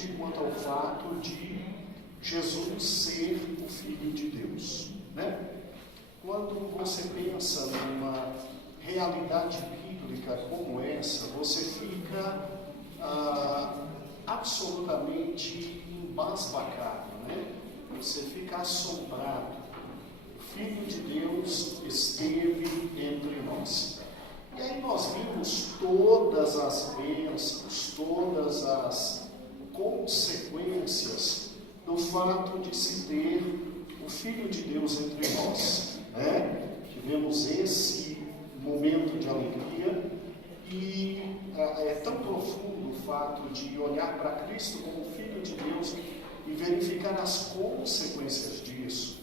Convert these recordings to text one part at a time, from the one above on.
atitude quanto ao fato de Jesus ser o Filho de Deus, né? Quando você pensa numa realidade bíblica como essa, você fica absolutamente embasbacado, né? Você fica assombrado. O Filho de Deus esteve entre nós. E aí nós vimos todas as bênçãos, todas as consequências do fato de se ter o Filho de Deus entre nós, né? Tivemos esse momento de alegria e é tão profundo o fato de olhar para Cristo como Filho de Deus e verificar as consequências disso,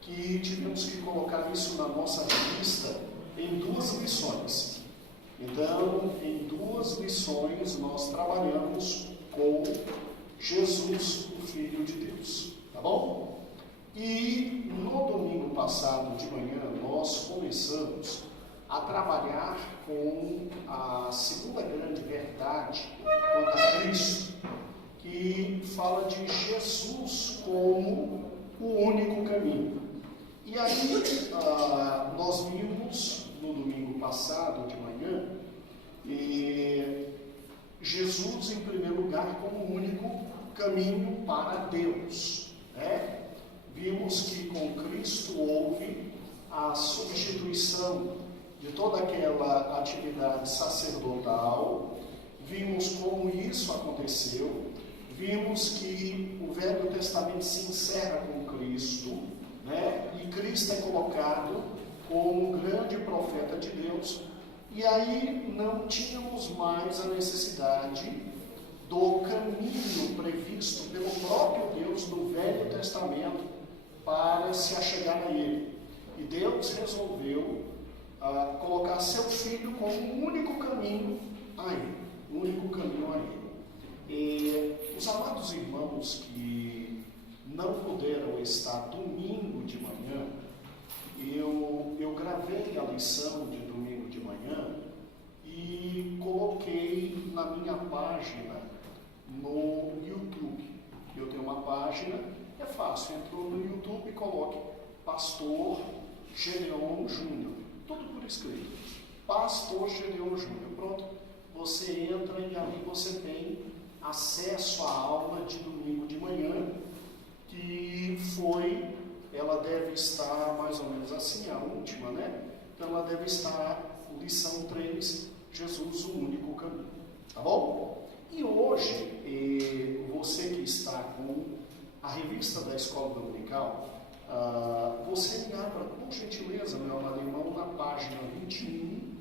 que tivemos que colocar isso na nossa lista em 2 lições. Então, em 2 lições, nós trabalhamos com Jesus, o Filho de Deus. Tá bom? E no domingo passado de manhã, nós começamos a trabalhar com a segunda grande verdade quanto a Cristo, que fala de Jesus como o único caminho. E aí, nós vimos no domingo passado de manhã, Jesus, em primeiro lugar, como o único caminho para Deus, né? Vimos que com Cristo houve a substituição de toda aquela atividade sacerdotal. Vimos como isso aconteceu. Vimos que o Velho Testamento se encerra com Cristo, né? E Cristo é colocado como um grande profeta de Deus. E aí não tínhamos mais a necessidade do caminho previsto pelo próprio Deus no Velho Testamento para se achegar a Ele. E Deus resolveu colocar seu Filho como o único caminho a Ele. O único caminho a Ele. E os amados irmãos que não puderam estar domingo de manhã, eu gravei a lição de domingo de manhã e coloquei na minha página no YouTube. Eu tenho uma página, é fácil, entrou no YouTube e coloque Pastor Gedeon Júnior, tudo por escrito, Pastor Gedeon Júnior, pronto, você entra e ali você tem acesso à aula de domingo de manhã, que ela deve estar mais ou menos assim, a última, né? Então ela deve estar, lição 3, Jesus, o único caminho, tá bom? E hoje, você que está com a revista da Escola Dominical, você me abra, por gentileza, meu amado irmão, na página 21,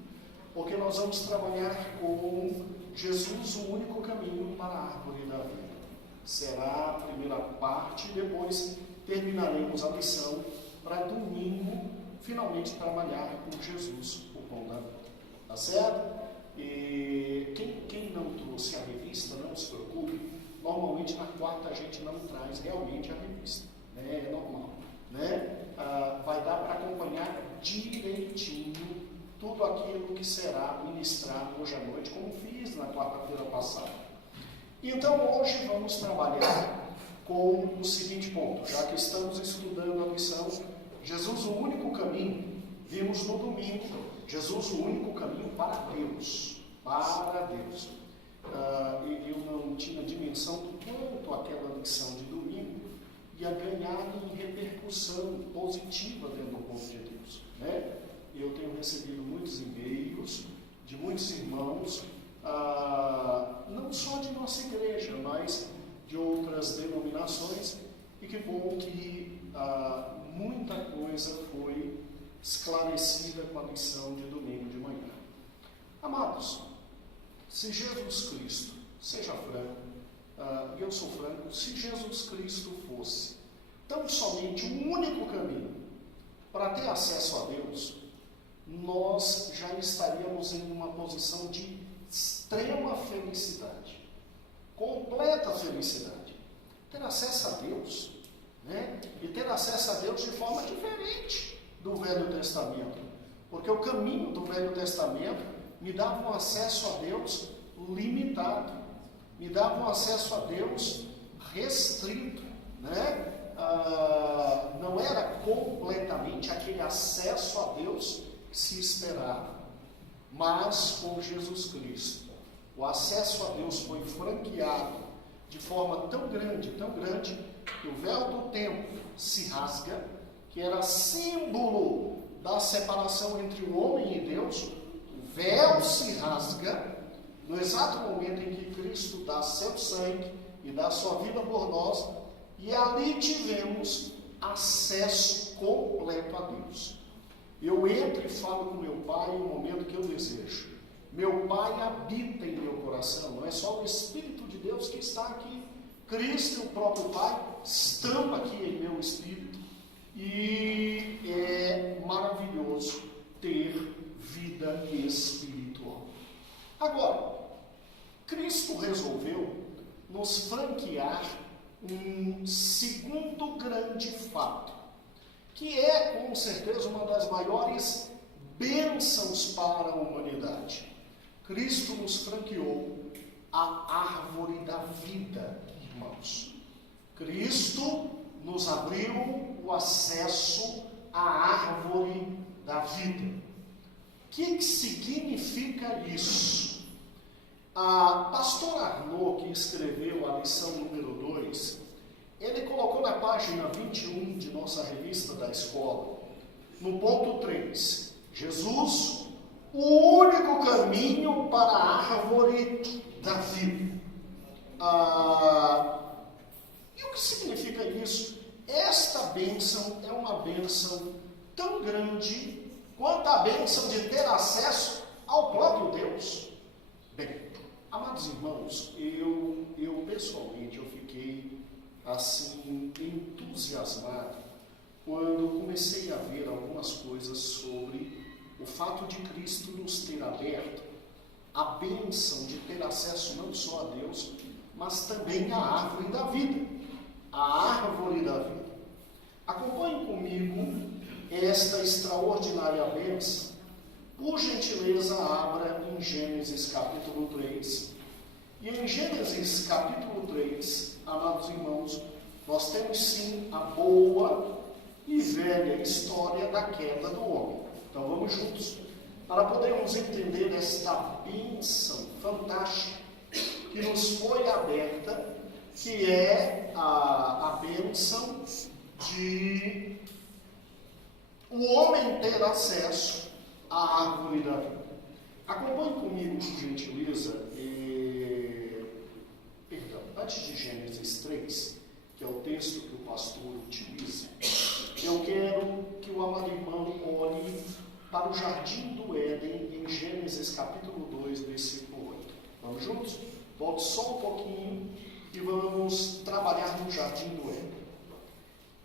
porque nós vamos trabalhar com Jesus, o único caminho para a árvore da vida. Será a primeira parte, e depois terminaremos a lição para domingo, finalmente trabalhar com Jesus, o pão da vida. Tá certo? E quem não trouxe a revista, não se preocupe, normalmente na quarta a gente não traz realmente a revista, né? É normal, né? Vai dar para acompanhar direitinho tudo aquilo que será ministrado hoje à noite, como fiz na quarta-feira passada. Então hoje vamos trabalhar com o seguinte ponto, já que estamos estudando a lição Jesus, o único caminho. Vimos no domingo, Jesus, o único caminho para Deus. Para Deus. Eu não tinha dimensão do quanto aquela lição de domingo ia ganhar em repercussão positiva dentro do povo de Deus, né? Eu tenho recebido muitos e-mails de muitos irmãos, não só de nossa igreja, mas de outras denominações, e que bom que muita coisa foi esclarecida com a lição de domingo de manhã. Amados, se Jesus Cristo, seja franco, e eu sou franco, se Jesus Cristo fosse tão somente um único caminho para ter acesso a Deus, nós já estaríamos em uma posição de extrema felicidade, completa felicidade. Ter acesso a Deus, né? E ter acesso a Deus de forma diferente do Velho Testamento, porque o caminho do Velho Testamento me dava um acesso a Deus limitado. me dava um acesso a Deus restrito, né? Não era completamente aquele acesso a Deus que se esperava, mas com Jesus Cristo, o acesso a Deus foi franqueado de forma tão grande, que o véu do templo se rasga, que era símbolo da separação entre o homem e Deus. O véu se rasga no exato momento em que Cristo dá seu sangue e dá sua vida por nós, e ali tivemos acesso completo a Deus. Eu entro e falo com meu Pai no momento que eu desejo. Meu Pai habita em meu coração, não é só o Espírito de Deus que está aqui. Cristo e o próprio Pai estão aqui em meu espírito, e é maravilhoso ter vida espiritual. Agora, Cristo resolveu nos franquear um segundo grande fato, que é com certeza uma das maiores bênçãos para a humanidade. Cristo nos franqueou a árvore da vida, irmãos. Cristo nos abriu o acesso à árvore da vida. O que significa isso? A pastora Arnaud, que escreveu a lição número 2, ele colocou na página 21 de nossa revista da escola, no ponto 3, Jesus, o único caminho para a árvore da vida. E o que significa isso? Esta bênção é uma bênção tão grande quanto a bênção de ter acesso ao próprio Deus. Bem, amados irmãos, eu pessoalmente eu fiquei assim entusiasmado quando comecei a ver algumas coisas sobre o fato de Cristo nos ter aberto a bênção de ter acesso não só a Deus, mas também à árvore da vida. A árvore da vida. Acompanhe comigo esta extraordinária bênção. Por gentileza, abra em Gênesis capítulo 3. E em Gênesis capítulo 3, amados irmãos, nós temos sim a boa e velha história da queda do homem. Então vamos juntos, para podermos entender esta bênção fantástica que nos foi aberta, que é a bênção de o homem ter acesso à árvore da vida. Acompanhe comigo, por gentileza, antes de Gênesis 3, que é o texto que o pastor utiliza, eu quero que o amado irmão olhe para o jardim do Éden, em Gênesis capítulo 2, versículo 8. Vamos juntos? Volte só um pouquinho e vamos trabalhar no jardim do Éden.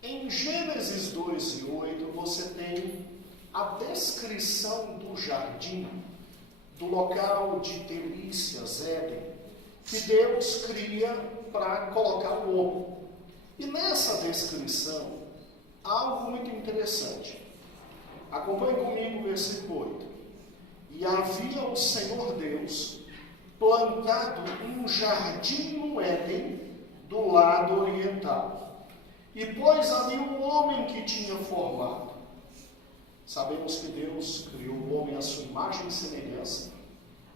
Em Gênesis 2 e 8, você tem a descrição do jardim, do local de delícias, Éden, que Deus cria para colocar o homem. E nessa descrição, há algo muito interessante. Acompanhe comigo o versículo 8. E havia o Senhor Deus plantado um jardim no Éden, do lado oriental. E pôs ali um homem que tinha formado. Sabemos que Deus criou o homem à sua imagem e semelhança,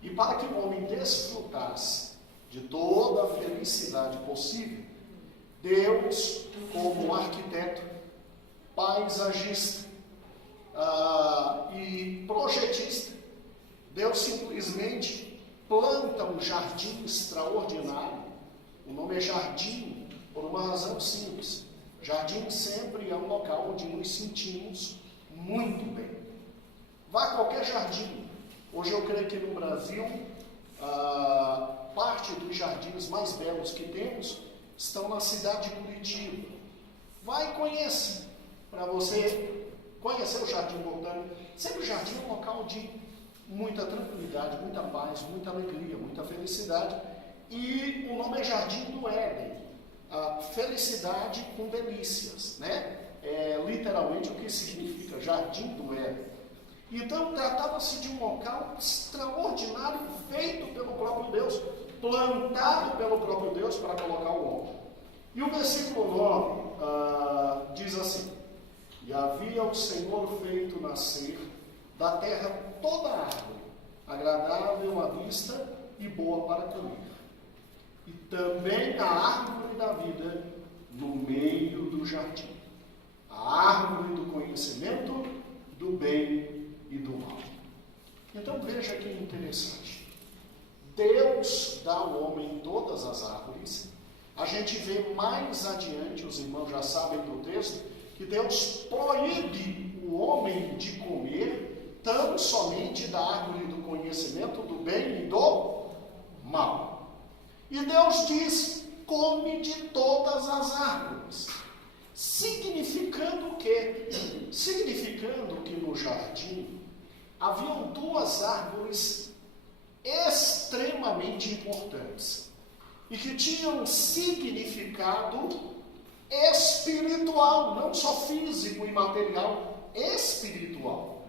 e para que o homem desfrutasse de toda a felicidade possível, Deus, como arquiteto, paisagista e projetista, Deus simplesmente planta um jardim extraordinário. O nome é jardim por uma razão simples. Jardim sempre é um local onde nos sentimos muito bem. Vá a qualquer jardim. Hoje eu creio que no Brasil, parte dos jardins mais belos que temos estão na cidade de Curitiba. Vá e conheça, para você conhecer o Jardim Botânico. Sempre o jardim é um local de muita tranquilidade, muita paz, muita alegria, muita felicidade. E o nome é Jardim do Éden. Felicidade com delícias, né? É literalmente o que significa Jardim do Éden. Então tratava-se de um local extraordinário feito pelo próprio Deus plantado pelo próprio Deus para colocar o homem. E o versículo 9 diz assim: e havia o Senhor feito nascer da terra toda árvore, agradável à vista e boa para comer, e também a árvore da vida no meio do jardim, a árvore do conhecimento do bem e do mal. Então veja que interessante. Deus dá ao homem todas as árvores. A gente vê mais adiante, os irmãos já sabem do texto, que Deus proíbe o homem de comer tão somente da árvore do conhecimento do bem e do mal. E Deus diz: come de todas as árvores. Significando o quê? Significando que no jardim haviam duas árvores extremamente importantes e que tinham significado espiritual, não só físico e material, espiritual.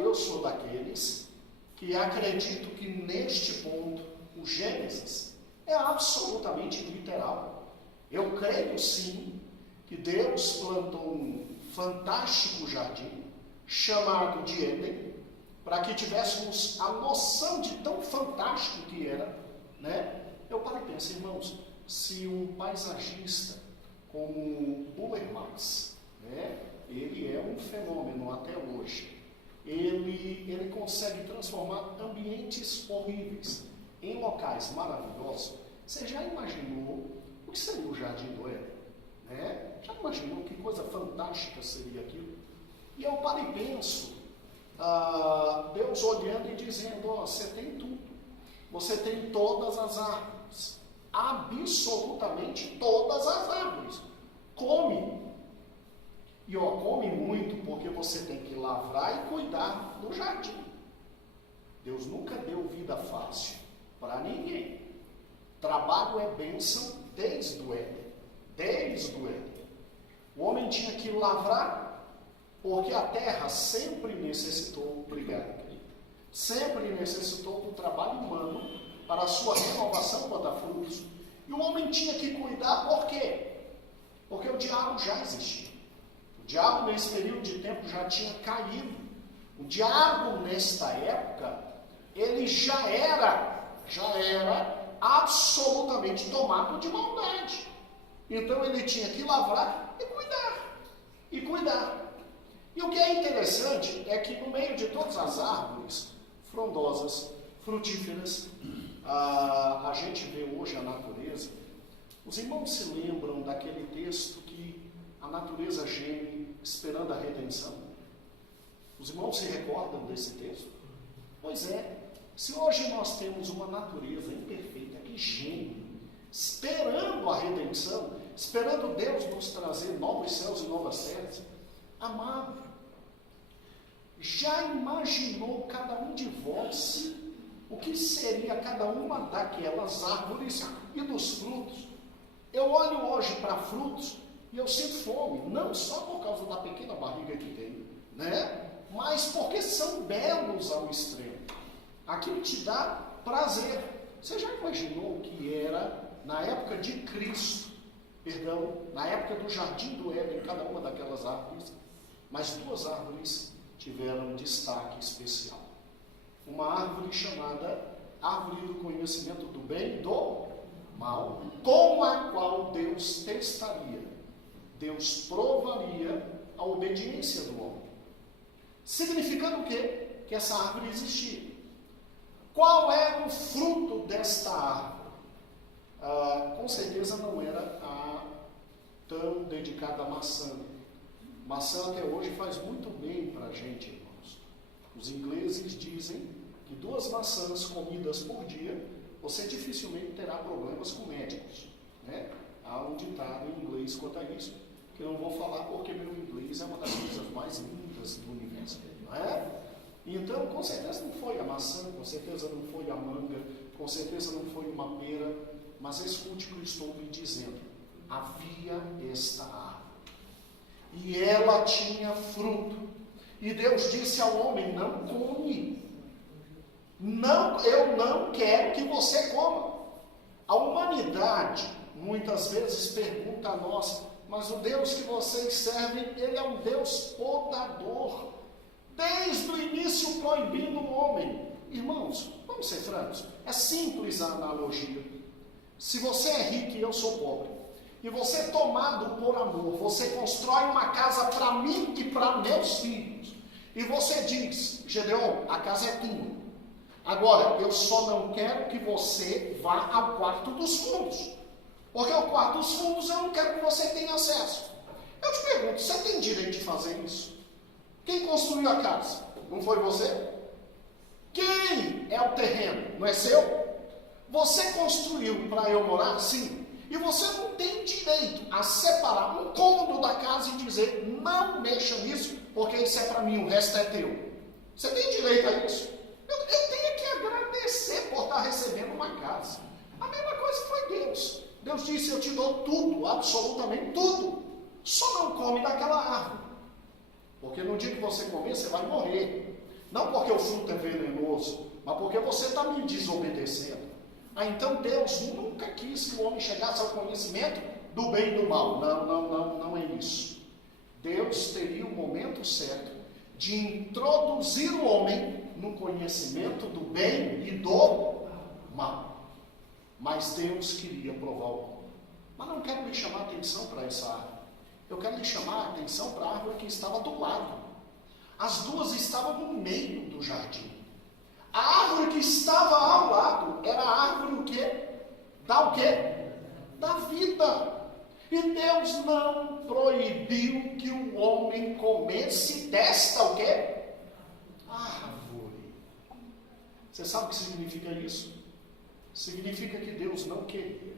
Eu sou daqueles que acredito que neste ponto o Gênesis é absolutamente literal. Eu creio sim que Deus plantou um fantástico jardim chamado de Éden, para que tivéssemos a noção de tão fantástico que era, né? Eu paro e penso, irmãos, se um paisagista como Buller Marx, né, ele é um fenômeno até hoje, ele consegue transformar ambientes horríveis em locais maravilhosos. Você já imaginou o que seria o Jardim do Éden? Né? Já imaginou que coisa fantástica seria aquilo? E eu paro e penso, Deus olhando e dizendo: você tem tudo, você tem todas as árvores, absolutamente todas as árvores, come. E come muito, porque você tem que lavrar e cuidar do jardim. Deus nunca deu vida fácil para ninguém. Trabalho é bênção desde o Éden. Desde o Éden. O homem tinha que lavrar, porque a terra sempre necessitou, sempre necessitou do trabalho humano para a sua renovação botar frutos. E o homem tinha que cuidar, por quê? Porque o diabo já existia. O diabo nesse período de tempo já tinha caído. O diabo nesta época, ele já era absolutamente tomado de maldade. Então ele tinha que lavrar e cuidar. E cuidar. E o que é interessante é que no meio de todas as árvores frondosas, frutíferas, a gente vê hoje a natureza. Os irmãos se lembram daquele texto que a natureza geme esperando a redenção? Os irmãos se recordam desse texto? Pois é, se hoje nós temos uma natureza imperfeita que geme, esperando a redenção, esperando Deus nos trazer novos céus e novas terras, amado, já imaginou cada um de vós o que seria cada uma daquelas árvores e dos frutos? Eu olho hoje para frutos e eu sinto fome, não só por causa da pequena barriga que tenho, né? Mas porque são belos ao extremo. Aquilo te dá prazer. Você já imaginou o que era na época de Cristo, na época do Jardim do Éden, cada uma daquelas árvores? Mas duas árvores tiveram destaque especial. Uma árvore chamada árvore do conhecimento do bem e do mal, com a qual Deus testaria, Deus provaria a obediência do homem. Significando o quê? Que essa árvore existia. Qual era o fruto desta árvore? Com certeza não era tão dedicada à maçã. Maçã até hoje faz muito bem para a gente, irmãos. Os ingleses dizem que 2 maçãs comidas por dia, você dificilmente terá problemas com médicos, né? Há um ditado em inglês quanto a isso, que eu não vou falar porque meu inglês é uma das coisas mais lindas do universo, não é? Então, com certeza não foi a maçã, com certeza não foi a manga, com certeza não foi uma pera, mas escute o que eu estou lhe dizendo. Havia esta árvore. E ela tinha fruto. E Deus disse ao homem: não come. Não, eu não quero que você coma. A humanidade muitas vezes pergunta a nós, mas o Deus que vocês servem, ele é um Deus podador, desde o início proibindo o homem. Irmãos, vamos ser francos, é simples a analogia. Se você é rico e eu sou pobre, e você, tomado por amor, você constrói uma casa para mim e para meus filhos, e você diz, Gedeon, a casa é tua. Agora, eu só não quero que você vá ao quarto dos fundos, porque o quarto dos fundos eu não quero que você tenha acesso. Eu te pergunto, você tem direito de fazer isso? Quem construiu a casa? Não foi você? Quem é o terreno? Não é seu? Você construiu para eu morar? Sim. E você não tem direito a separar um cômodo da casa e dizer, não mexa nisso, porque isso é para mim, o resto é teu. Você tem direito a isso? Eu tenho que agradecer por estar recebendo uma casa. A mesma coisa foi Deus. Deus disse, eu te dou tudo, absolutamente tudo. Só não come daquela árvore. Porque no dia que você comer, você vai morrer. Não porque o fruto é venenoso, mas porque você está me desobedecendo. Então Deus nunca quis que o homem chegasse ao conhecimento do bem e do mal. Não é isso. Deus teria o momento certo de introduzir o homem no conhecimento do bem e do mal. Mas Deus queria provar o homem. Mas não quero lhe chamar a atenção para essa árvore. Eu quero lhe chamar a atenção para a árvore que estava do lado. As duas estavam no meio do jardim. A árvore que estava ao lado era a árvore o quê? Da o quê? Da vida. E Deus não proibiu que o homem comesse desta o quê? Árvore. Você sabe o que significa isso? Significa que Deus não queria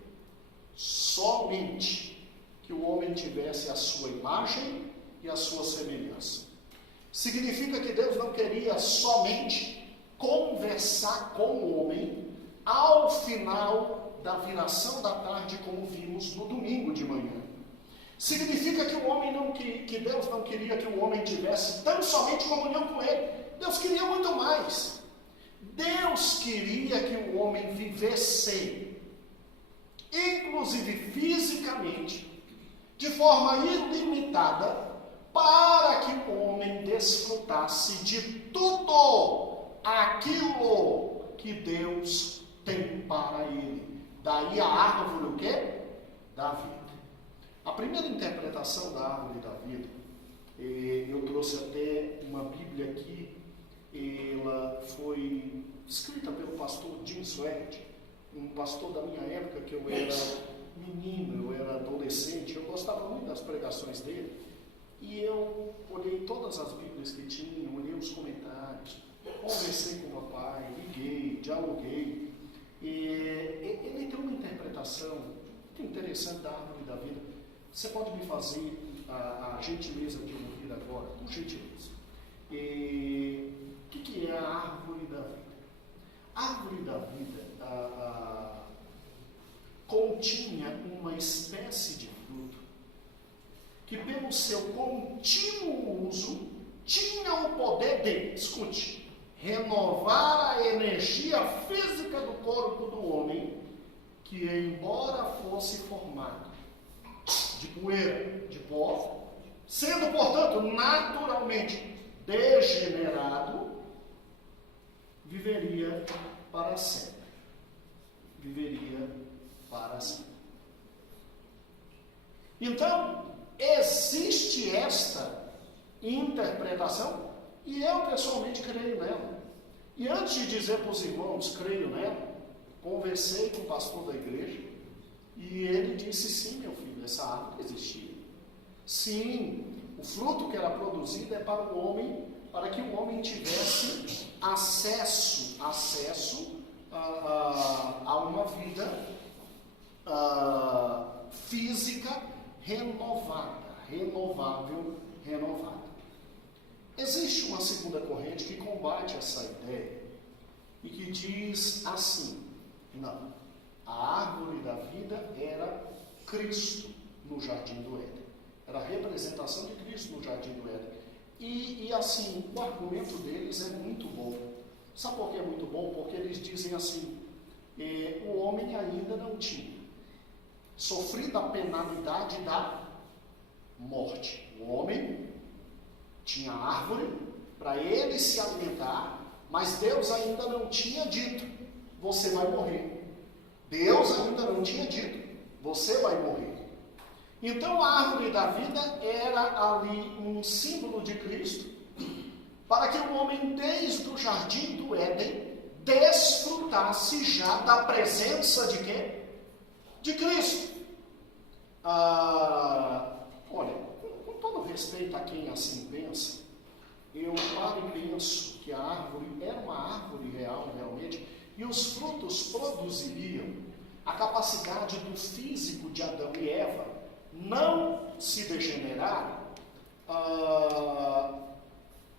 somente que o homem tivesse a sua imagem e a sua semelhança. Significa que Deus não queria somente conversar com o homem ao final da viração da tarde, como vimos no domingo de manhã. Significa que o homem que Deus não queria que o homem tivesse tão somente comunhão com ele. Deus queria muito mais. Deus queria que o homem vivesse, inclusive fisicamente, de forma ilimitada, para que o homem desfrutasse de tudo aquilo que Deus tem para ele. Daí a árvore o quê? Da vida. A primeira interpretação da árvore da vida, eu trouxe até uma Bíblia aqui, ela foi escrita pelo pastor Jim Sweat, um pastor da minha época, que eu era menino, eu era adolescente, eu gostava muito das pregações dele, e eu olhei todas as Bíblias que tinha, olhei os comentários, conversei com o papai, liguei, dialoguei, e ele tem uma interpretação muito interessante da árvore da vida. Você pode me fazer a gentileza de ouvir agora, por gentileza. O que é a árvore da vida? A árvore da vida continha uma espécie de fruto que, pelo seu contínuo uso, tinha o poder de, escute, renovar a energia física do corpo do homem, que, embora fosse formado de poeira, de pó, sendo, portanto, naturalmente degenerado, viveria para sempre. Viveria para sempre. Então, existe esta interpretação, e eu pessoalmente creio nela. E antes de dizer para os irmãos, creio nela, conversei com o pastor da igreja, e ele disse, sim, meu filho, essa árvore existia. Sim, o fruto que era produzido é para o homem, para que o homem tivesse acesso a uma vida física renovada, renovável, renovada. Existe uma segunda corrente que combate essa ideia e que diz assim, não, a árvore da vida era Cristo no Jardim do Éden. Era a representação de Cristo no Jardim do Éden. E assim, o argumento deles é muito bom. Sabe por que é muito bom? Porque eles dizem assim, o homem ainda não tinha sofrido a penalidade da morte. O homem tinha árvore para ele se alimentar, mas Deus ainda não tinha dito, você vai morrer. Deus ainda não tinha dito, você vai morrer. Então a árvore da vida era ali um símbolo de Cristo, para que o homem desde o jardim do Éden desfrutasse já da presença de quê? De Cristo. Olha, com todo respeito a quem assim pensa, eu paro e penso que a árvore era uma árvore real, realmente, e os frutos produziriam a capacidade do físico de Adão e Eva não se degenerar,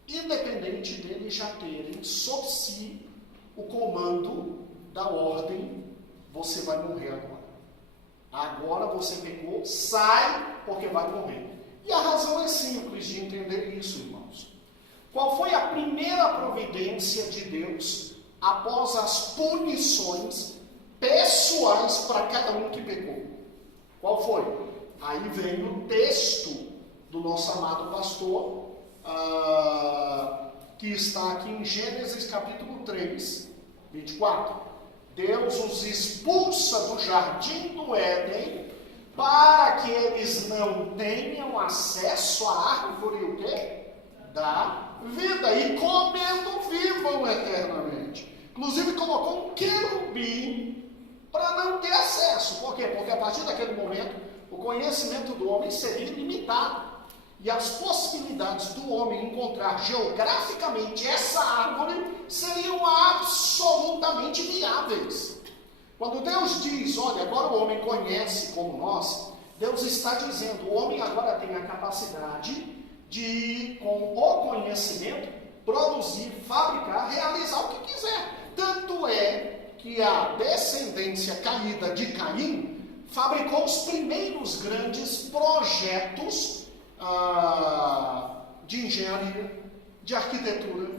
independente deles já terem sob si o comando da ordem, você vai morrer agora. Agora você pecou, sai, porque vai morrer. E a razão é simples de entender isso, irmãos. Qual foi a primeira providência de Deus após as punições pessoais para cada um que pecou? Qual foi? Aí vem o texto do nosso amado pastor, que está aqui em Gênesis capítulo 3, 24. Deus os expulsa do jardim do Éden para que eles não tenham acesso à árvore o quê? Da vida, e comendo vivam eternamente. Inclusive colocou um querubim para não ter acesso. Por quê? Porque a partir daquele momento o conhecimento do homem seria limitado. E as possibilidades do homem encontrar geograficamente essa árvore seriam absolutamente viáveis. Quando Deus diz, olha, agora o homem conhece como nós, Deus está dizendo, o homem agora tem a capacidade de, com o conhecimento, produzir, fabricar, realizar o que quiser. Tanto é que a descendência caída de Caim fabricou os primeiros grandes projetos de engenharia, de arquitetura,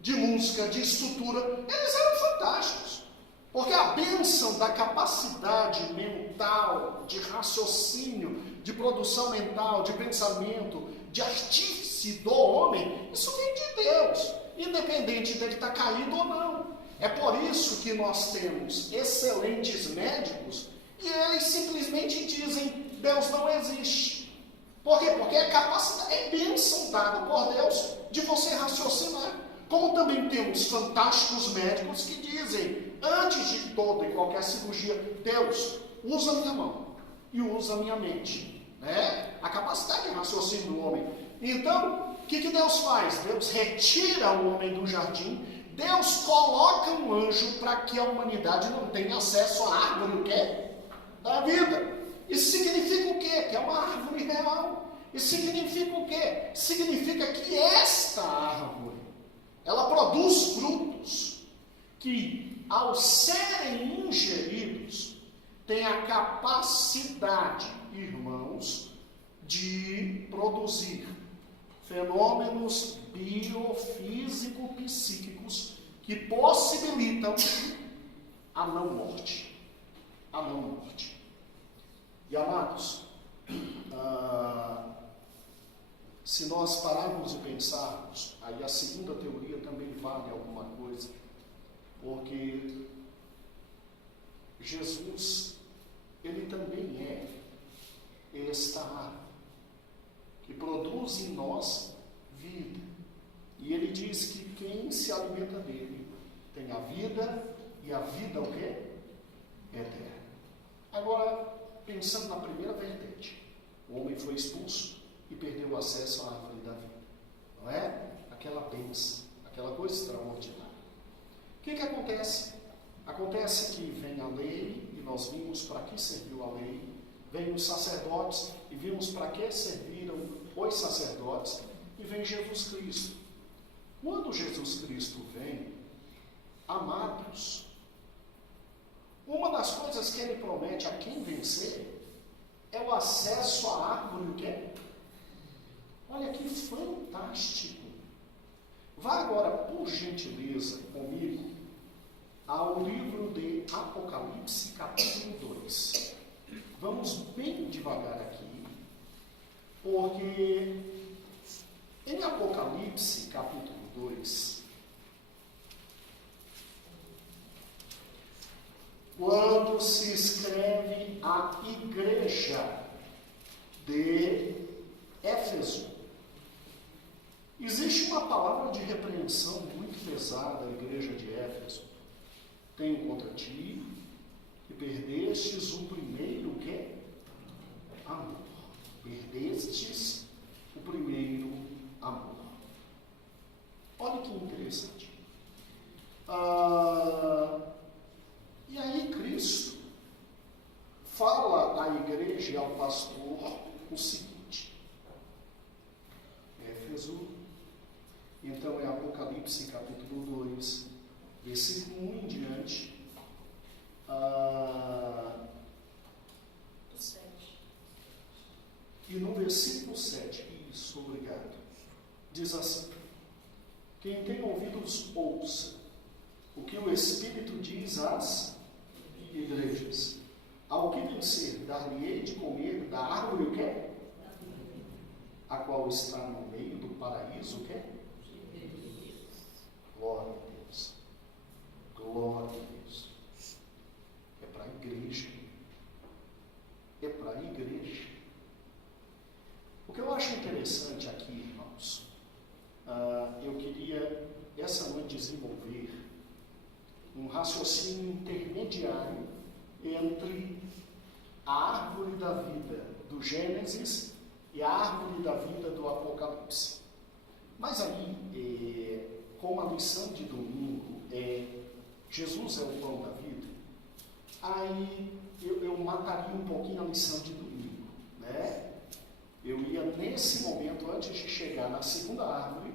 de música, de estrutura. Eles eram fantásticos, porque a bênção da capacidade mental, de raciocínio, de produção mental, de pensamento, de artífice do homem, isso vem de Deus, independente dele estar caído ou não. É por isso que nós temos excelentes médicos e eles simplesmente dizem, Deus não existe. Por quê? Porque a capacidade é bênção dada por Deus de você raciocinar. Como também temos fantásticos médicos que dizem, antes de toda e qualquer cirurgia, Deus, usa a minha mão e usa a minha mente. A capacidade de raciocínio do homem. Então, o que Deus faz? Deus retira o homem do jardim, Deus coloca um anjo para que a humanidade não tenha acesso à árvore, o quê? Da vida. Isso significa o quê? Que é uma árvore real. Isso significa o quê? Significa que esta árvore, ela produz frutos que, ao serem ingeridos, tem a capacidade, irmãos, de produzir fenômenos biofísico-psíquicos que possibilitam a não morte. A não morte. E amados, se nós pararmos e pensarmos, aí a segunda teoria também vale alguma coisa, porque Jesus, ele também é esta árvore que produz em nós vida. E ele diz que quem se alimenta dele tem a vida, e a vida o quê? Eterna. Agora, pensando na primeira vertente, o homem foi expulso e perdeu o acesso à árvore da vida. Não é? Aquela bênção, aquela coisa extraordinária. O que acontece? Acontece que vem a lei, e nós vimos para que serviu a lei, vem os sacerdotes, e vimos para que serviram os sacerdotes, e vem Jesus Cristo. Quando Jesus Cristo vem, amados, uma das coisas que ele promete a quem vencer é o acesso à árvore, o quê? Olha que fantástico! Vá agora, por gentileza, comigo ao livro de Apocalipse, capítulo 2. Vamos bem devagar aqui, porque em Apocalipse, capítulo 2, quando se escreve a igreja de Éfeso, existe uma palavra de repreensão muito pesada à igreja de Éfeso. Tenho contra ti que perdestes o primeiro quê? Amor. Perdestes o primeiro amor. Olha que interessante. E aí Cristo fala à igreja e ao pastor o seguinte. Éfeso, então é Apocalipse capítulo 2, versículo 1 em diante. E no versículo 7, isso, obrigado, diz assim: quem tem ouvidos, ouça o que o Espírito diz às igrejas. Ao que vencer, dar-lhe-ei de comer da árvore o quê? A qual está no meio do paraíso o quê? Glória a Deus. Glória a Deus. É para a igreja. É para a igreja. O que eu acho interessante aqui, irmãos, eu queria essa noite desenvolver um raciocínio intermediário entre a árvore da vida do Gênesis e a árvore da vida do Apocalipse. Mas aí, como a lição de domingo é Jesus é o pão da vida, aí eu mataria um pouquinho a lição de domingo, né? Eu ia nesse momento, antes de chegar na segunda árvore,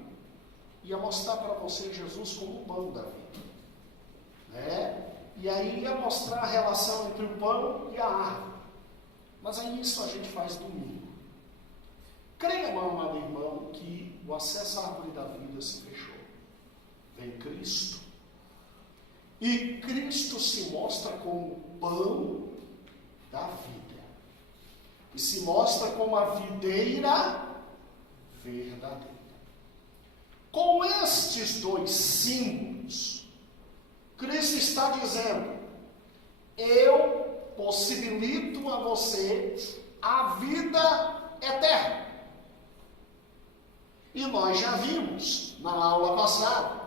ia mostrar para você Jesus como o pão da vida, né? E aí ia mostrar a relação entre o pão e a árvore. Mas aí isso a gente faz domingo. Creia, meu amado irmão, que o acesso à árvore da vida se fechou. Vem Cristo. E Cristo se mostra como o pão da vida. E se mostra como a videira verdadeira. Com estes dois símbolos, Cristo está dizendo: eu possibilito a você a vida eterna. E nós já vimos na aula passada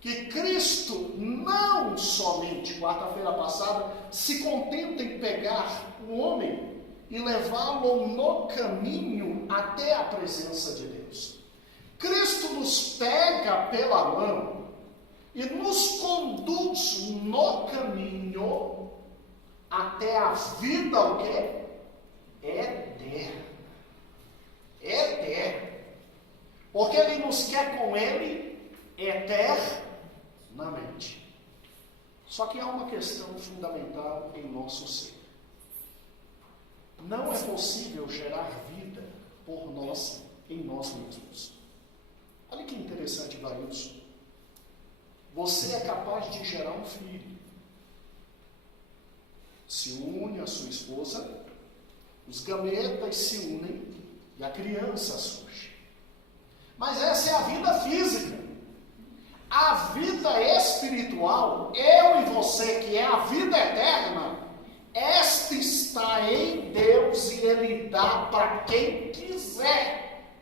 que Cristo não somente, quarta-feira passada, se contenta em pegar o homem e levá-lo no caminho até a presença de Deus. Cristo nos pega pela mão e nos conduz no caminho até a vida o quê? Eterna. Eterna. Porque Ele nos quer com Ele eternamente. Só que há uma questão fundamental em nosso ser. Não é possível gerar vida por nós, em nós mesmos. Olha que interessante, Varilson. Você é capaz de gerar um filho. Se une à sua esposa, os gametas se unem e a criança surge. Mas essa é a vida física. A vida espiritual, eu e você, que é a vida eterna, esta está em Deus e Ele dá para quem quiser.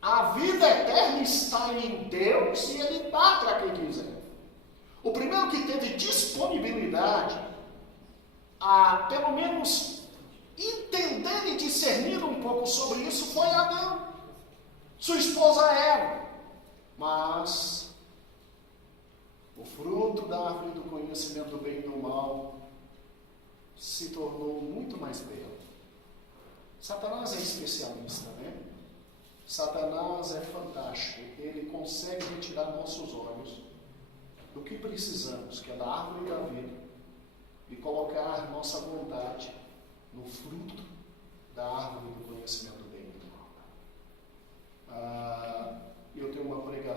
A vida eterna está em Deus e Ele dá para quem quiser. O primeiro que teve disponibilidade a, pelo menos, entender e discernir um pouco sobre isso foi Adão. Sua esposa Eva. Mas o fruto da árvore do conhecimento do bem e do mal se tornou muito mais belo. Satanás é especialista, né? Satanás é fantástico. Ele consegue retirar nossos olhos do que precisamos, que é da árvore da vida, e colocar nossa vontade no fruto da árvore do conhecimento do bem e do mal. Eu tenho uma pregação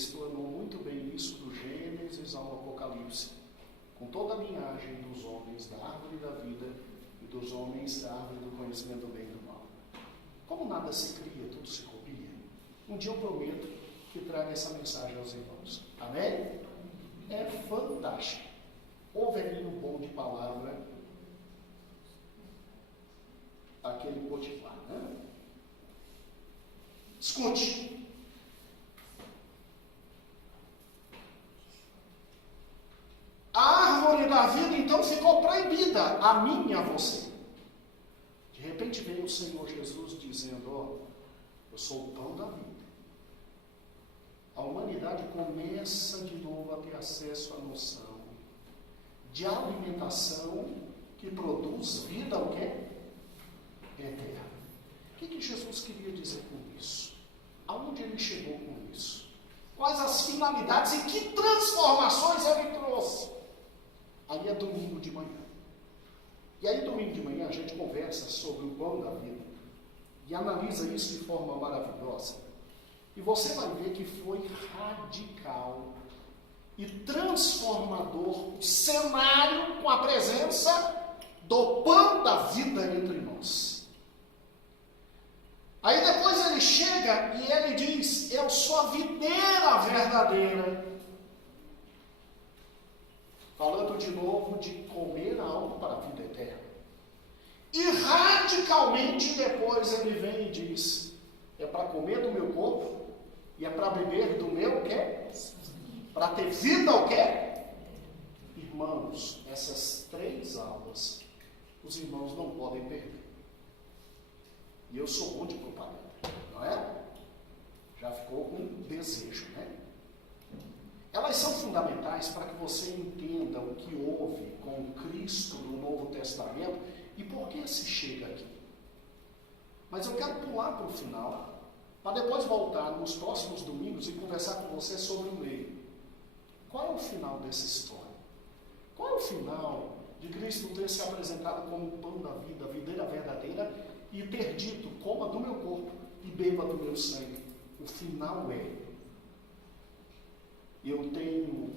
explanou muito bem isso do Gênesis ao Apocalipse, com toda a linhagem dos homens da árvore da vida e dos homens da árvore do conhecimento do bem e do mal. Como nada se cria, tudo se copia, um dia eu prometo que traga essa mensagem aos irmãos. Amém? É fantástico. O velhinho bom de palavra, aquele Potifar, né? Escute. A árvore da vida então ficou proibida, a mim e a você. De repente veio o Senhor Jesus dizendo, ó, eu sou o pão da vida. A humanidade começa de novo a ter acesso à noção de alimentação que produz vida o quê? Eterna. O que Jesus queria dizer com isso? Aonde ele chegou com isso? Quais as finalidades e que transformações ele trouxe? Aí é domingo de manhã. E aí domingo de manhã a gente conversa sobre o pão da vida e analisa isso de forma maravilhosa. E você vai ver que foi radical e transformador o cenário com a presença do pão da vida entre nós. Aí depois ele chega e ele diz, eu sou a videira verdadeira. Falando de novo de comer algo para a vida eterna. E radicalmente depois ele vem e diz, é para comer do meu corpo e é para beber do meu o quê? Para ter vida o quê? Irmãos, essas 3 aulas, os irmãos não podem perder. E eu sou bom de propaganda, não é? Já ficou com desejo, né? Elas são fundamentais para que você entenda o que houve com Cristo no Novo Testamento e por que se chega aqui. Mas eu quero pular para o final, para depois voltar nos próximos domingos e conversar com você sobre o meio. Qual é o final dessa história? Qual é o final de Cristo ter se apresentado como o pão da vida, a videira verdadeira, e ter dito, coma do meu corpo e beba do meu sangue? O final é, eu tenho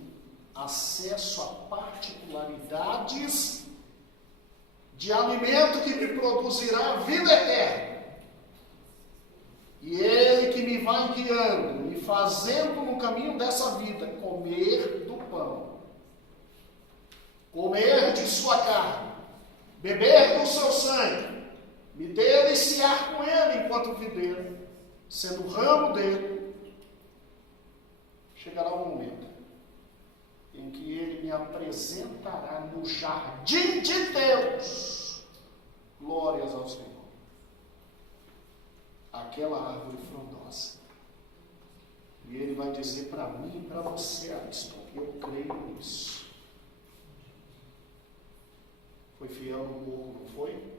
acesso a particularidades de alimento que me produzirá vida eterna. E Ele que me vai guiando, me fazendo no caminho dessa vida, comer do pão, comer de sua carne, beber do seu sangue, me deliciar com Ele enquanto videira, sendo o ramo dele, chegará o momento em que Ele me apresentará no jardim de Deus, glórias ao Senhor, aquela árvore frondosa. E Ele vai dizer para mim e para você, Ariston, eu creio nisso. Foi fiel no pouco, não foi?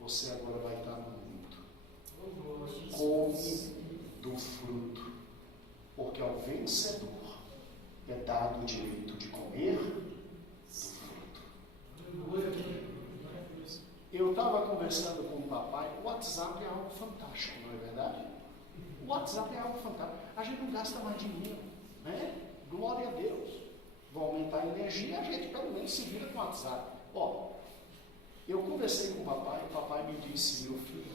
Você agora vai estar no muito. Come do fruto, porque ao vencedor é dado o direito de comer do fruto. Eu estava conversando com o papai, o WhatsApp é algo fantástico, não é verdade? O WhatsApp é algo fantástico. A gente não gasta mais dinheiro, né? Glória a Deus. Vai aumentar a energia, a gente pelo menos se vira com o WhatsApp. Ó, eu conversei com o papai me disse, meu filho,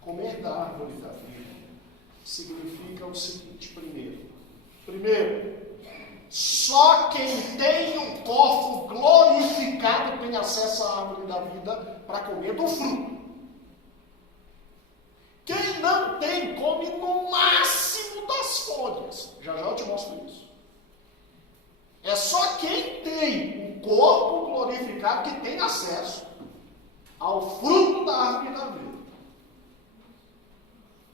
comer da árvore da vida significa o seguinte, primeiro, só quem tem o corpo glorificado tem acesso à árvore da vida para comer do fruto. Quem não tem, come no máximo das folhas. Já eu te mostro isso. É só quem tem o corpo glorificado que tem acesso ao fruto da árvore da vida.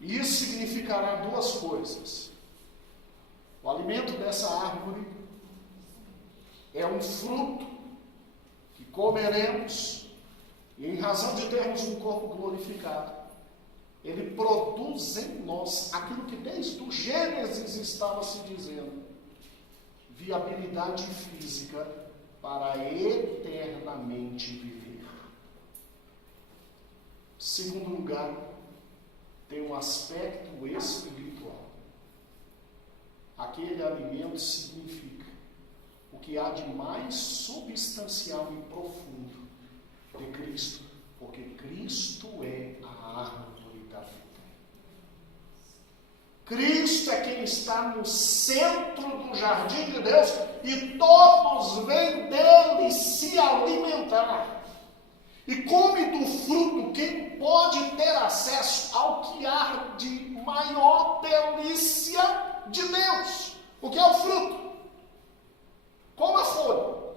Isso significará 2 coisas. O alimento dessa árvore é um fruto que comeremos, e em razão de termos um corpo glorificado, ele produz em nós aquilo que desde o Gênesis estava se dizendo, viabilidade física para eternamente viver. Segundo lugar, tem um aspecto espiritual. aquele alimento significa o que há de mais substancial e profundo de Cristo, porque Cristo é a árvore da vida. Cristo é quem está no centro do jardim de Deus e todos vêm dele se alimentar. E come do fruto quem pode ter acesso ao que há de maior delícia de Deus. O que é o fruto? Come a folha.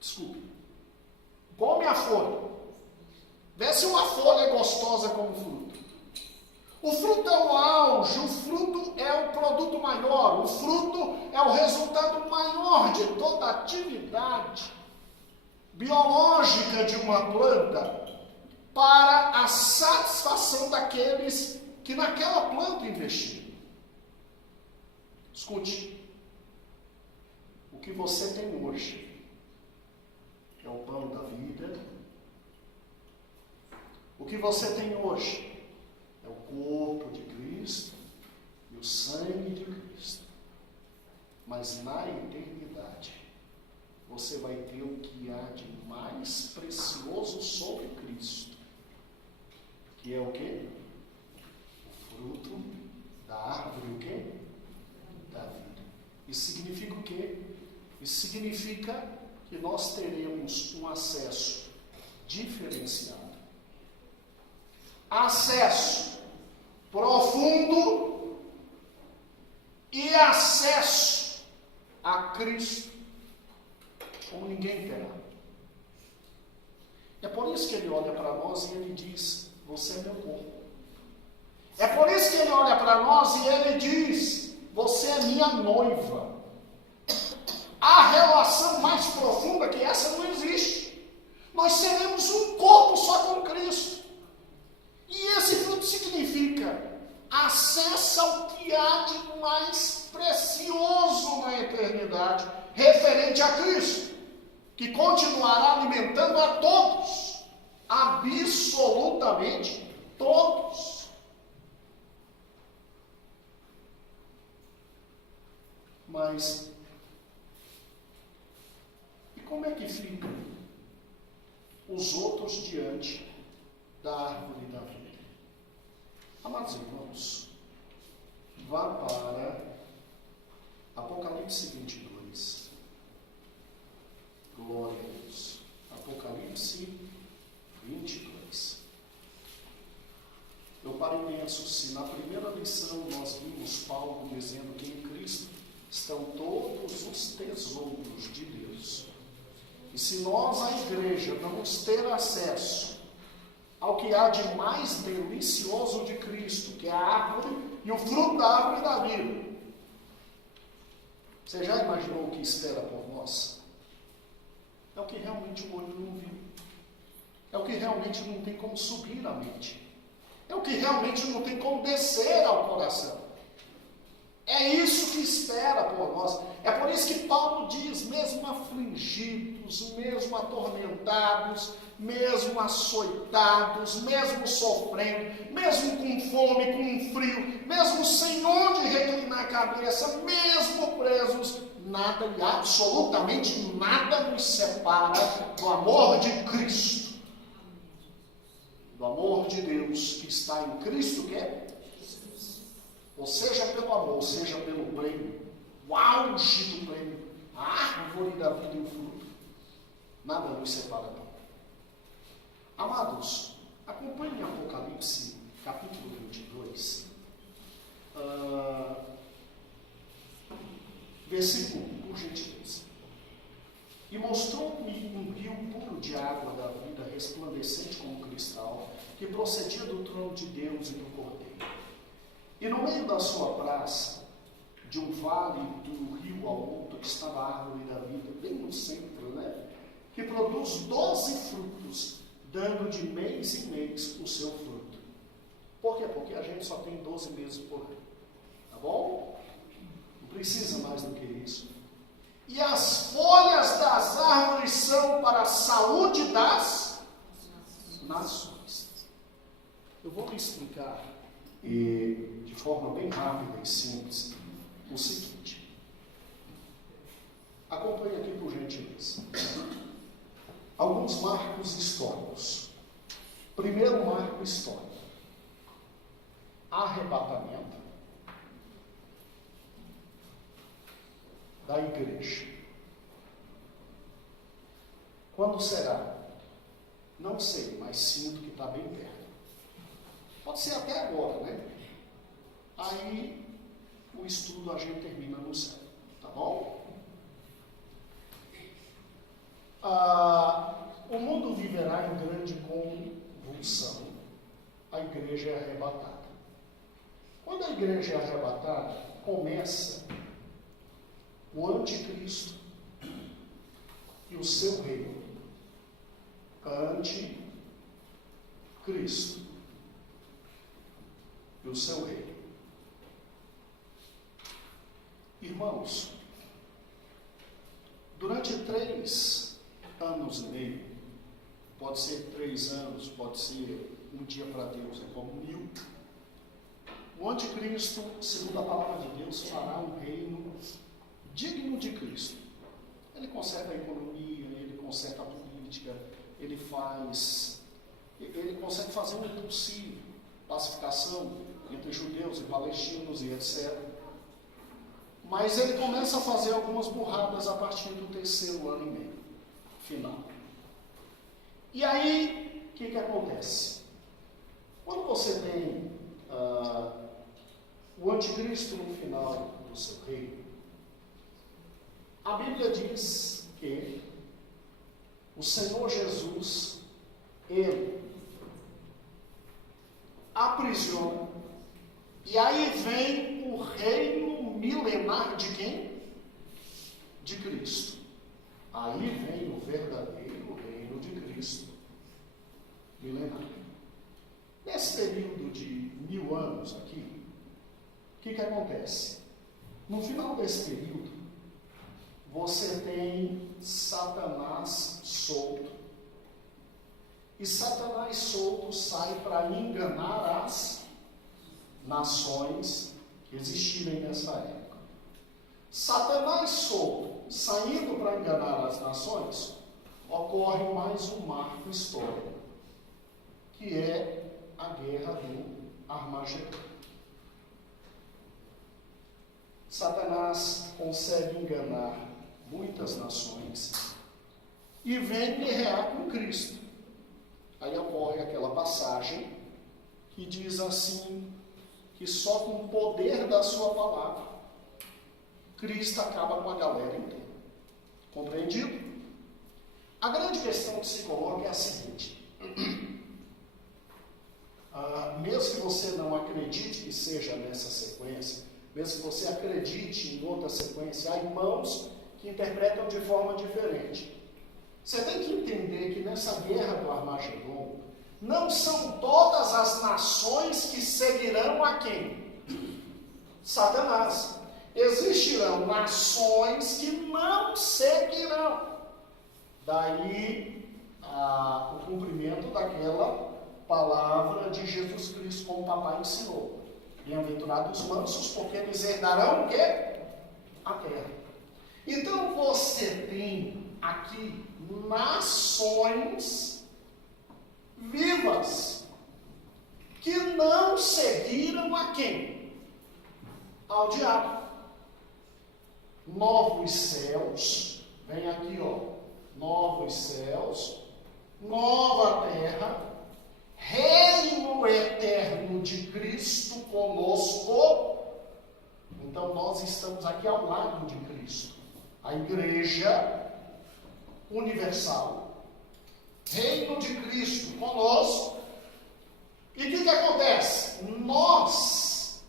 Desculpe. Come a folha. Vê se uma folha é gostosa como fruto. O fruto é o auge, o fruto é o produto maior, o fruto é o resultado maior de toda a atividade biológica de uma planta para a satisfação daqueles que naquela planta investiram. Escute, o que você tem hoje é o pão da vida. O que você tem hoje é o corpo de Cristo e o sangue de Cristo. Mas na eternidade, você vai ter o que há de mais precioso sobre Cristo, que é o quê? O fruto da árvore, o quê? Da vida. Isso significa o quê? Isso significa que nós teremos um acesso diferenciado. Acesso profundo e acesso a Cristo como ninguém terá. É por isso que ele olha para nós e ele diz: você é meu corpo. É por isso que ele olha para nós e ele diz: você é minha noiva. A relação mais profunda que essa não existe. Nós seremos um corpo só com Cristo. E esse fruto significa acesso ao que há de mais precioso na eternidade, referente a Cristo, que continuará alimentando a todos, absolutamente todos. Mas, e como é que ficam os outros diante da árvore da vida? Amados irmãos, vá para Apocalipse 22. Glória a Deus. Apocalipse 22. Eu paro e penso, se na primeira lição nós vimos Paulo dizendo que em Cristo estão todos os tesouros de Deus, e se nós, a igreja, vamos ter acesso ao que há de mais delicioso de Cristo, que é a árvore e o fruto da árvore da vida, você já imaginou o que espera por nós? É o que realmente o olho não viu. É o que realmente não tem como subir à mente. É o que realmente não tem como descer ao coração. É isso que espera por nós. É por isso que Paulo diz, mesmo afligidos, mesmo atormentados, mesmo açoitados, mesmo sofrendo, mesmo com fome, com frio, mesmo sem onde reclinar a cabeça, mesmo presos, nada e absolutamente nada nos separa do amor de Cristo, do amor de Deus que está em Cristo, que é, ou seja pelo amor, seja pelo prêmio, o auge do prêmio, a árvore da vida e o fruto, nada nos separa dele. Amados, acompanhem Apocalipse capítulo 22, versículo 1, por gentileza. E mostrou-me um rio puro de água da vida, resplandecente como cristal, que procedia do trono de Deus e do Cordeiro. E no meio da sua praça, de um vale do rio ao outro, estava a árvore da vida, bem no centro, né? Que produz 12 frutos, dando de mês em mês o seu fruto. Por quê? Porque a gente só tem 12 meses por ano. Tá bom? Não precisa mais do que isso. E as folhas das árvores são para a saúde das nações. Eu vou me explicar de de forma bem rápida e simples, o seguinte. Acompanhe aqui por gentileza. Alguns marcos históricos. Primeiro marco histórico. Arrebatamento da igreja. Quando será? Não sei, mas sinto que está bem perto. Pode ser até agora, né? Aí o estudo a gente termina no céu, tá bom? O mundo viverá em grande convulsão. A igreja é arrebatada. Quando a igreja é arrebatada, começa o anticristo e o seu reino. Anticristo e o seu reino. Irmãos, durante 3 anos e meio, pode ser 3 anos, pode ser um dia para Deus, é como 1000. O anticristo, segundo a palavra de Deus, fará um reino digno de Cristo. Ele conserta a economia, ele conserta a política, ele consegue fazer um impossível, pacificação entre judeus e palestinos e etc. Mas ele começa a fazer algumas burradas a partir do 3º ano e meio, final. E aí, o que acontece? Quando você tem o anticristo no final do seu reino, a Bíblia diz que o Senhor Jesus, ele aprisiona, e aí vem o reino milenar de quem? De Cristo. Aí vem o verdadeiro reino de Cristo milenar. Nesse período de 1000 anos aqui, o que acontece? No final desse período, você tem Satanás solto. E Satanás solto sai para enganar as nações que existirem nessa época. Satanás solto, saindo para enganar as nações, ocorre mais um marco histórico, que é a guerra do Armagedon. Satanás consegue enganar muitas nações e vem guerrear com Cristo. Aí ocorre aquela passagem que diz assim, que só com o poder da sua palavra, Cristo acaba com a galera inteira. Compreendido? A grande questão que se coloca é a seguinte. Mesmo que você não acredite que seja nessa sequência, mesmo que você acredite em outra sequência, há irmãos que interpretam de forma diferente. Você tem que entender que nessa guerra do Armagedon, não são todas as nações que seguirão a quem? Satanás. Existirão nações que não seguirão. Daí o cumprimento daquela palavra de Jesus Cristo, como o papai ensinou. Bem-aventurados os mansos, porque eles herdarão o quê? A terra. Então você tem aqui nações vivas que não seguiram a quem? Ao diabo. Novos céus, vem aqui novos céus, nova terra, reino eterno de Cristo conosco. Então nós estamos aqui ao lado de Cristo, a igreja universal, reino de Cristo conosco. E o que acontece? Nós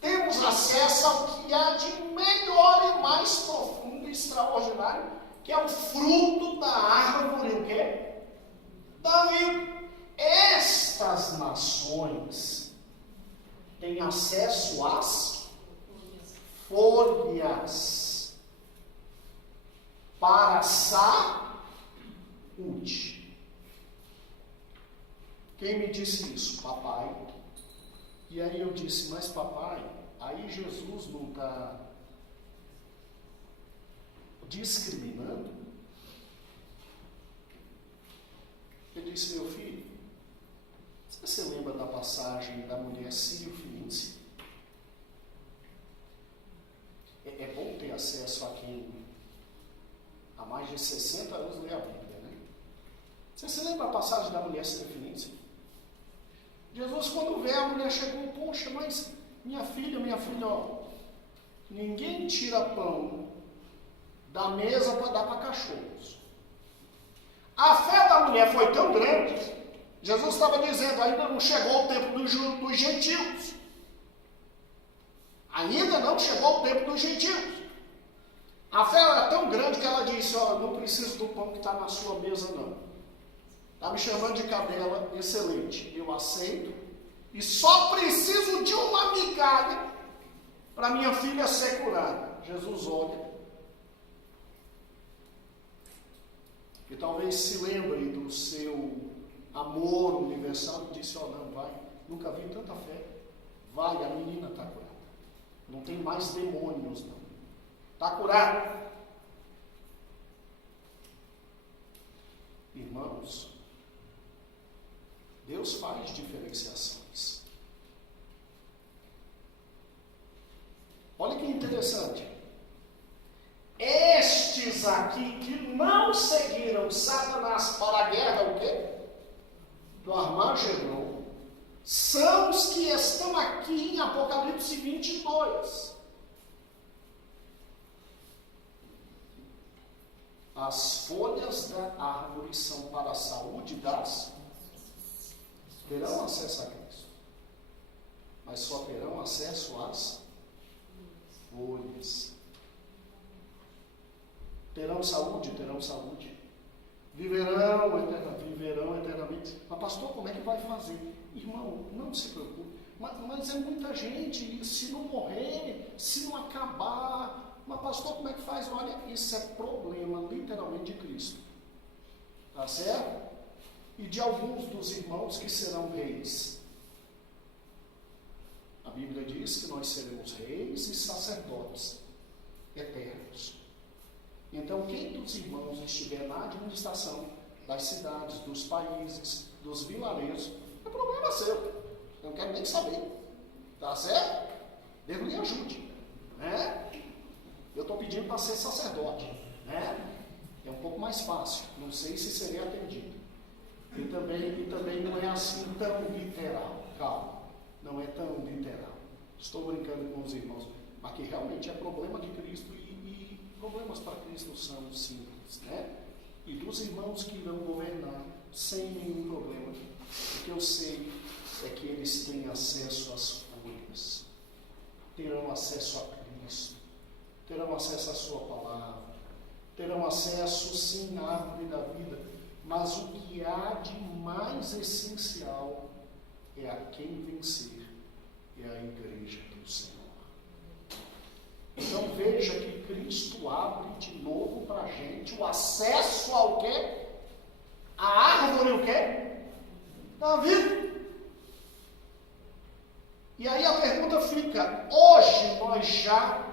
temos acesso ao que há de melhor e mais profundo e extraordinário, que é o fruto da árvore, o quê? Da vida. Estas nações têm acesso às folhas para a saúde. Quem me disse isso? Papai E aí eu disse, mas papai, aí Jesus não está discriminando? Ele disse, meu filho, você lembra da passagem da mulher sírio-fenícia? É bom ter acesso a quem há mais de 60 anos lê a Bíblia, né? Você se lembra a passagem da mulher sírio-fenícia? Jesus, quando vê a mulher, chegou, poxa, mas minha filha, ó, ninguém tira pão da mesa para dar para cachorros. A fé da mulher foi tão grande, Jesus estava dizendo, ainda não chegou o tempo dos gentios. Ainda não chegou o tempo dos gentios. A fé era tão grande que ela disse, ó, não preciso do pão que está na sua mesa, não. Está me chamando de cadela, excelente, eu aceito, e só preciso de uma migalha para minha filha ser curada. Jesus olha, e talvez se lembre do seu amor universal, e disse, ó, não, vai, nunca vi tanta fé, vai, a menina está curada, não tem mais demônios, não, está curada. Irmãos, Deus faz diferenciações. Olha que interessante. Estes aqui que não seguiram Satanás para a guerra, o quê? Do Armagedon, são os que estão aqui em Apocalipse 22. As folhas da árvore são para a saúde das... terão acesso a Cristo, mas só terão acesso às folhas. Terão saúde, viverão eternamente. Mas pastor, como é que vai fazer? Irmão, não se preocupe, mas é muita gente, se não morrer, se não acabar, mas pastor, como é que faz? Olha, isso é problema literalmente de Cristo, tá certo? E de alguns dos irmãos que serão reis. A Bíblia diz que nós seremos reis e sacerdotes eternos. Então, quem dos irmãos estiver na administração das cidades, dos países, dos vilarejos, é problema seu. Eu não quero nem saber. Tá certo? Deus lhe ajude. Né? Eu estou pedindo para ser sacerdote. Né? É um pouco mais fácil. Não sei se serei atendido. E também não é assim tão literal. Calma. Não é tão literal. Estou brincando com os irmãos. Mas que realmente é problema de Cristo e problemas para Cristo são simples, né? E dos irmãos que irão governar sem nenhum problema. O que eu sei é que eles têm acesso às folhas, terão acesso a Cristo, terão acesso à sua palavra, terão acesso sim à árvore da vida, mas o que há de mais essencial é a quem vencer, é a igreja do Senhor. Então veja que Cristo abre de novo para a gente o acesso ao quê? A árvore o quê? Da vida. E aí a pergunta fica, hoje nós já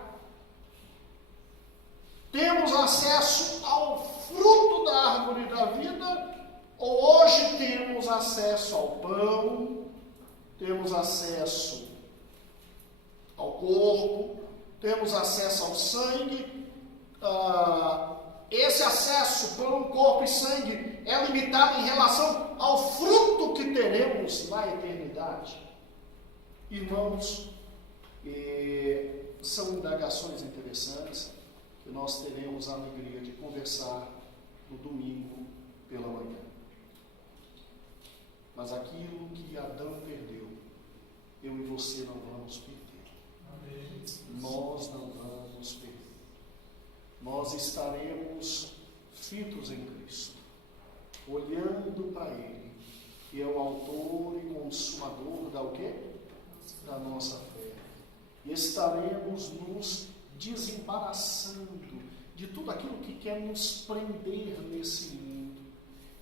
temos acesso ao fruto da árvore da vida, ou hoje temos acesso ao pão, temos acesso ao corpo, temos acesso ao sangue. Esse acesso, pão, corpo e sangue é limitado em relação ao fruto que teremos na eternidade. Irmãos, são indagações interessantes que nós teremos a alegria de conversar no domingo pela manhã. Mas aquilo que Adão perdeu, eu e você não vamos perder. Nós não vamos perder. Nós estaremos fitos em Cristo, olhando para Ele, que é o autor e consumador da o quê? Da nossa fé. E estaremos nos desembaraçando de tudo aquilo que quer nos prender nesse mundo.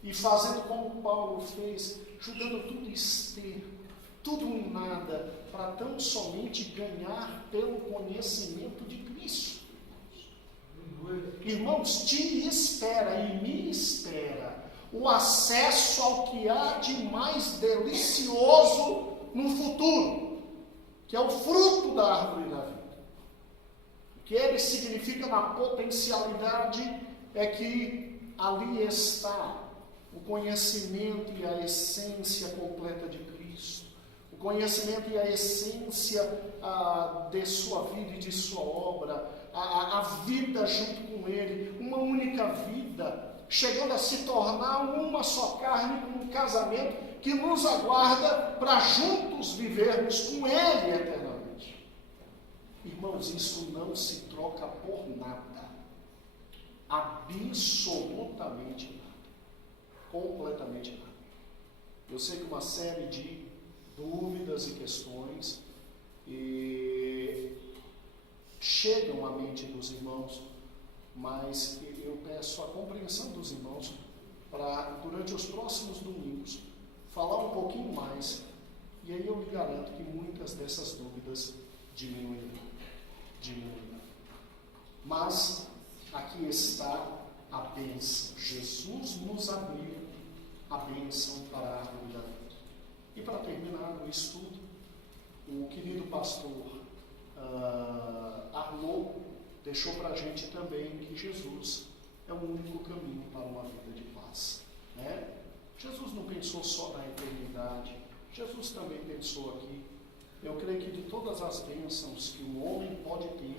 E fazendo como Paulo fez, jogando tudo esterco tudo ou nada, para tão somente ganhar pelo conhecimento de Cristo. Irmãos, te espera e me espera o acesso ao que há de mais delicioso no futuro, que é o fruto da árvore da vida. O que ele significa na potencialidade é que ali está o conhecimento e a essência completa de Cristo, o conhecimento e a essência de sua vida e de sua obra, a vida junto com Ele, uma única vida, chegando a se tornar uma só carne, um casamento que nos aguarda para juntos vivermos com Ele eternamente. Irmãos, isso não se troca por nada, absolutamente nada. Completamente nada. Eu sei que uma série de dúvidas e questões chegam à mente dos irmãos, mas eu peço a compreensão dos irmãos para, durante os próximos domingos, falar um pouquinho mais, e aí eu lhe garanto que muitas dessas dúvidas diminuirão. Mas aqui está a bênção. Jesus nos abriu a bênção para a árvore da vida. E para terminar o estudo, o querido pastor Arnaud deixou para a gente também que Jesus é o único caminho para uma vida de paz. Né? Jesus não pensou só na eternidade, Jesus também pensou aqui. Eu creio que de todas as bênçãos que um homem pode ter,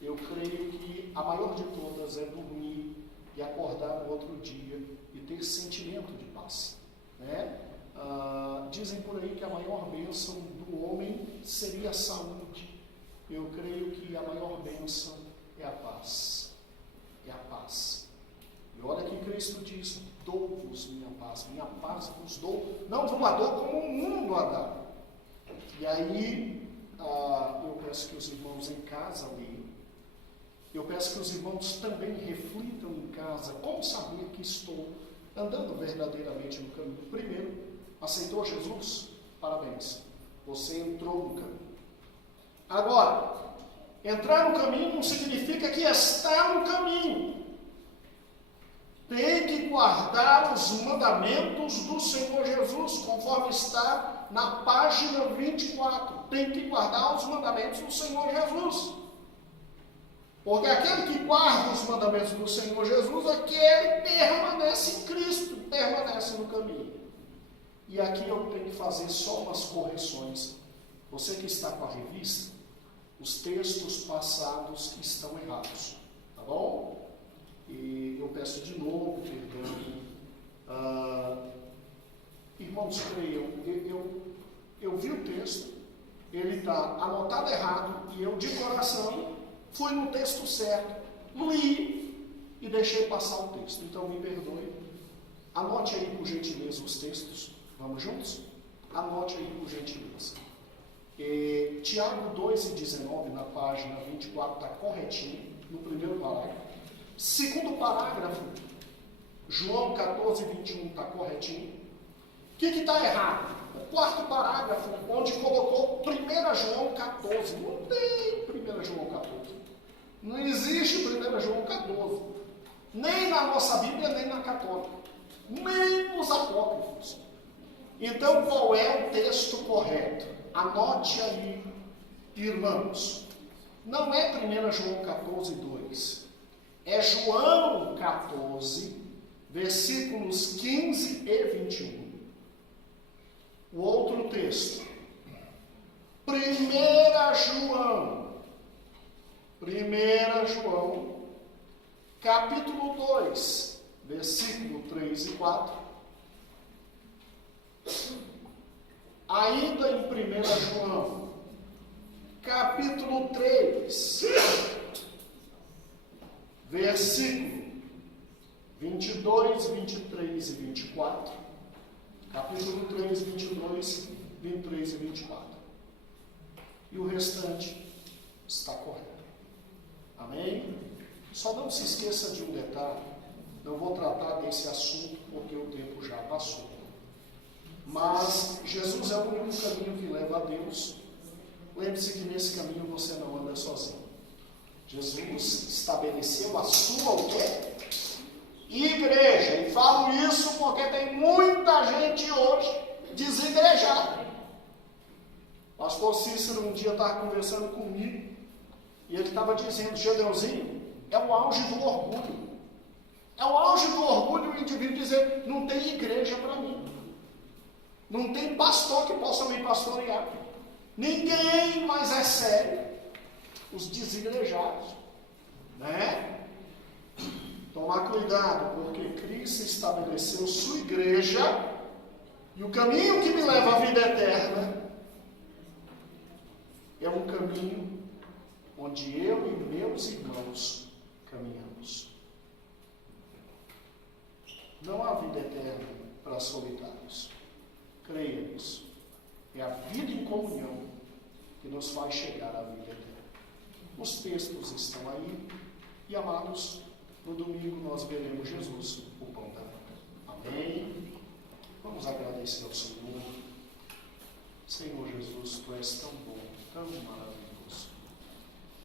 eu creio que a maior de todas é dormir e acordar no outro dia e ter sentimento de paz. Né? Dizem por aí que a maior bênção do homem seria a saúde. Eu creio que a maior bênção é a paz. É a paz. E olha que Cristo diz: dou-vos minha paz vos dou, não vos a dou como o mundo a dá. E aí, eu peço que os irmãos em casa leiam. Eu peço que os irmãos também reflitam em casa como saber que estou andando verdadeiramente no caminho. Primeiro, aceitou Jesus? Parabéns, você entrou no caminho. Agora, entrar no caminho não significa que está no caminho. Tem que guardar os mandamentos do Senhor Jesus, conforme está na página 24. Tem que guardar os mandamentos do Senhor Jesus. Porque aquele que guarda os mandamentos do Senhor Jesus, aquele permanece em Cristo, permanece no caminho. E aqui eu tenho que fazer só umas correções. Você que está com a revista, os textos passados estão errados, tá bom? E eu peço de novo perdão. Irmãos, creiam, eu vi o texto, ele está anotado errado, e eu de coração fui no texto certo, li e deixei passar o texto. Então me perdoe. Anote aí por gentileza os textos. Vamos juntos? Anote aí por gentileza. Tiago 2:19, na página 24, está corretinho, no primeiro parágrafo. Segundo parágrafo, João 14:21, está corretinho. O que está errado? O quarto parágrafo, onde colocou 1 João 14. Não tem 1 João 14. Não existe 1 João 14. Nem na nossa Bíblia, nem na católica. Nem nos apócrifos. Então, qual é o texto correto? Anote aí, irmãos. Não é 1 João 14:2. É João 14, versículos 15 e 21. O outro texto. 1 João, capítulo 2, versículo 3 e 4. Ainda em 1 João, capítulo 3, versículo 22, 23 e 24. Capítulo 3, 22, 23 e 24. E o restante está correto. Amém? Só não se esqueça de um detalhe. Não vou tratar desse assunto porque o tempo já passou. Mas Jesus é o único caminho que leva a Deus. Lembre-se que nesse caminho você não anda sozinho. Jesus estabeleceu a sua o quê? Igreja. E falo isso porque tem muita gente hoje desigrejada. Pastor Cícero um dia estava conversando comigo e ele estava dizendo: Gedeuzinho, é o auge do orgulho. É o auge do orgulho o indivíduo dizer: não tem igreja para mim. Não tem pastor que possa me pastorear. Ninguém mais é sério. Os desigrejados, né? Tomar cuidado, porque Cristo estabeleceu sua igreja e o caminho que me leva à vida eterna é um caminho onde eu e meus irmãos caminhamos. Não há vida eterna para solitários. Creia nisso. É a vida em comunhão que nos faz chegar à vida eterna. Os textos estão aí. E, amados, no domingo nós veremos Jesus, o pão da vida. Amém? Vamos agradecer ao Senhor. Senhor Jesus, Tu és tão bom, tão maravilhoso.